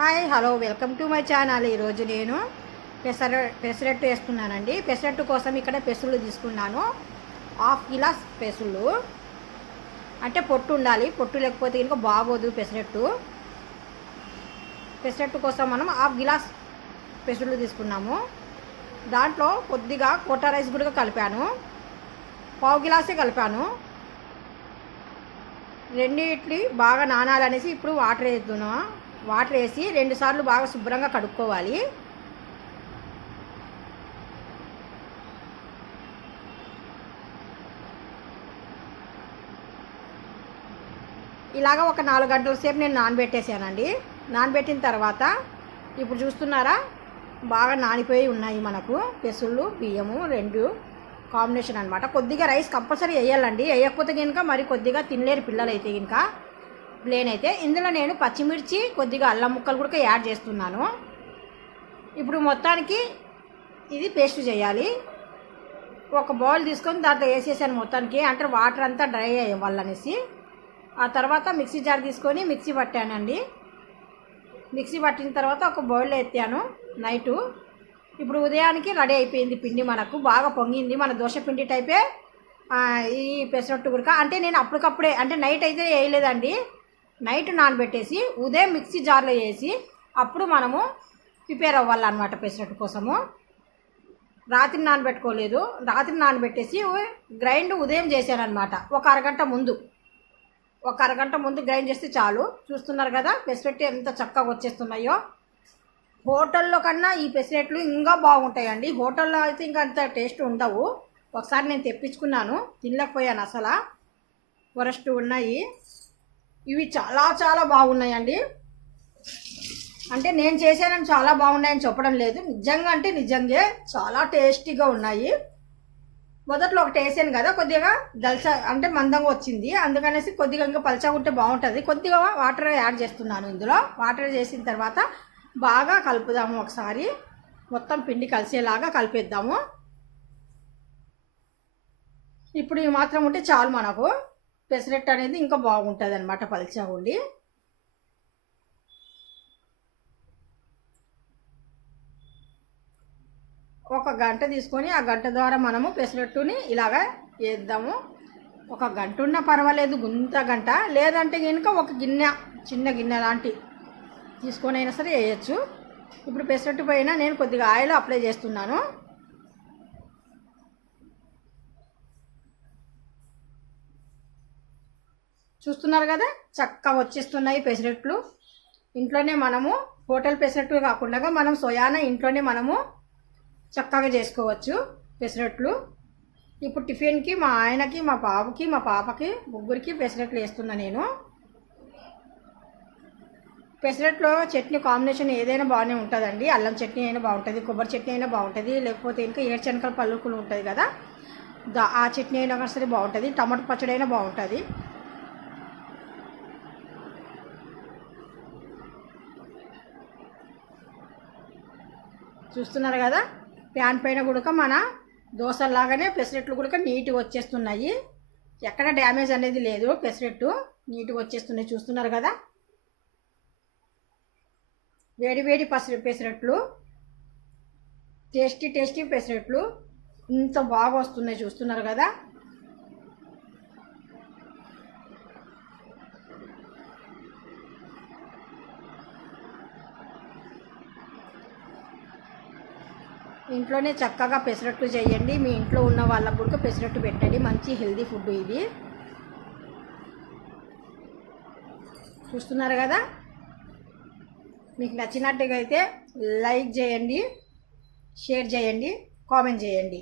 Hi hello welcome to my channel. ఈరోజు నేను పెసర పెసరట్టు వేస్తున్నానండి. పెసరట్టు కోసం ఇక్కడ పెసులు తీసుకున్నాను. హాఫ్ గిలాస్ పెసులు. అంటే పొట్టు ఉండాలి. పొట్టు లేకపోతే కనుక బాగోదు పెసరట్టు. పెసరట్టు కోసం మనం హాఫ్ గిలాస్ పెసులు తీసుకున్నాము. దాంట్లో కొద్దిగా కోట రైస్ కూడా కలిపాను. పావు గిలాసే కలిపాను. రెండిట్లి బాగా నానాలనేసి ఇప్పుడు వాటర్ వేస్తున్నాం వాటర్ వేసి రెండు సార్లు బాగా శుభ్రంగా కడుక్కోవాలి. ఇలాగ ఒక నాలుగు గంటల సేపు నేను నానబెట్టేసానండి నానబెట్టిన తర్వాత ఇప్పుడు చూస్తున్నారా? బాగా నానిపోయి ఉన్నాయి మనకు పెసుళ్ళు బియ్యము రెండు కాంబినేషన్ అనమాట కొద్దిగా రైస్ కంపల్సరీ వేయాలండి. వేయకపోతే కనుక మరి కొద్దిగా తినలేరు పిల్లలు అయితే కనుక ప్లేన్ అయితే ఇందులో నేను పచ్చిమిర్చి కొద్దిగా అల్లం ముక్కలు కూడా యాడ్ చేస్తున్నాను. ఇప్పుడు మొత్తానికి ఇది పేస్ట్ చేయాలి. ఒక బౌల్ తీసుకొని దాంట్లో వేసేసాను మొత్తానికి. అంటే వాటర్ అంతా డ్రై అవ్వాలనేసి. ఆ తర్వాత మిక్సీ జార్ తీసుకొని మిక్సీ పట్టానండి. మిక్సీ పట్టిన తర్వాత ఒక బౌల్లో ఎత్తాను నైటు. ఇప్పుడు ఉదయానికి రెడీ అయిపోయింది పిండి మనకు. బాగా పొంగింది. మన దోశ పిండి టైపే ఈ పెసరట్టు గురక. అంటే నేను అప్పటికప్పుడే అంటే నైట్ అయితే వేయలేదండి. నైట్ నానబెట్టేసి ఉదయం మిక్సీ జార్లో వేసి అప్పుడు మనము ప్రిపేర్ అవ్వాలన్నమాట పెసరట్టు కోసము. రాత్రి నానబెట్టుకోలేదు. రాత్రి నానబెట్టేసి గ్రైండ్ ఉదయం చేశాను అనమాట ఒక అరగంట ముందు. ఒక అరగంట ముందు గ్రైండ్ చేస్తే చాలు. చూస్తున్నారు కదా పెసరట్టు ఎంత చక్కగా వచ్చేస్తున్నాయో. హోటల్లో కన్నా ఈ పెసరట్లు ఇంకా బాగుంటాయండి. హోటల్లో అయితే ఇంకా అంత టేస్ట్ ఉండవు. ఒకసారి నేను తెప్పించుకున్నాను. తినలేకపోయాను అసలు. వరస్ట్ ఉన్నాయి. ఇవి చాలా చాలా బాగున్నాయండి. అంటే నేను చేశానని చాలా బాగున్నాయని చెప్పడం లేదు. నిజంగా అంటే నిజంగా చాలా టేస్టీగా ఉన్నాయి. మొదట్లో ఒకటి వేసాను కదా కొద్దిగా దల్చ అంటే మందంగా వచ్చింది. అందుకనేసి కొద్దిగా ఇంకా పల్చగా ఉంటే బాగుంటుంది. కొద్దిగా వాటర్ యాడ్ చేస్తున్నాను ఇందులో. వాటర్ చేసిన తర్వాత బాగా కలుపుదాము ఒకసారి. మొత్తం పిండి కలిసేలాగా కలిపేద్దాము. ఇప్పుడు ఇవి మాత్రం ఉంటే చాలు మనకు. పెసరెట్ అనేది ఇంకా బాగుంటుంది అనమాట పల్చగా ఉండి. ఒక గంట తీసుకొని ఆ గంట ద్వారా మనము పెసరట్టుని ఇలాగా వేద్దాము ఒక గంట ఉన్నా పర్వాలేదు గుంత గంట. లేదంటే కనుక ఒక గిన్నె చిన్న గిన్నె లాంటి తీసుకొని అయినా సరే వేయచ్చు. ఇప్పుడు పెసరట్టు పైన నేను కొద్దిగా ఆయిల్ అప్లై చేస్తున్నాను. చూస్తున్నారు కదా? చక్కగా వచ్చేస్తున్నాయి పెసరట్లు. ఇంట్లోనే మనము హోటల్ పెసరట్లు కాకుండా మనం సోయానా ఇంట్లోనే మనము చక్కగా చేసుకోవచ్చు పెసరట్లు. ఇప్పుడు టిఫిన్కి మా ఆయనకి మా బాబుకి మా పాపకి ముగ్గురికి పెసరట్లు వేస్తున్నా నేను. పెసరెట్లో చట్నీ కాంబినేషన్ ఏదైనా బాగానే ఉంటుందండి. అల్లం చట్నీ అయినా బాగుంటుంది కొబ్బరి చట్నీ అయినా బాగుంటుంది లేకపోతే ఇంకా ఏడ్చనకల పలుకులు ఉంటుంది కదా? దా ఆ చట్నీ అయినా సరే బాగుంటుంది టమాటో పచ్చడి అయినా బాగుంటుంది. చూస్తున్నారు కదా? ప్యాన్ పైన కూడా మన దోశలాగానే పెసరెట్లు కూడా నీట్గా వచ్చేస్తున్నాయి. ఎక్కడ డ్యామేజ్ అనేది లేదు పెసరెట్టు. నీట్గా వచ్చేస్తున్నాయి చూస్తున్నారు కదా? వేడి వేడి పసరు పెసరట్లు. Tasty tasty పెసరట్లు. ఇంత బాగా వస్తున్నాయి చూస్తున్నారు కదా? ఇంట్లోనే చక్కగా పెసరట్టు చేయండి. మీ ఇంట్లో ఉన్న వాళ్ళకు కూడా పెసరట్టు పెట్టండి. మంచి హెల్దీ ఫుడ్ ఇది. చూస్తున్నారు కదా? మీకు నచ్చినట్టుగా అయితే లైక్ చేయండి షేర్ చేయండి కామెంట్ చేయండి.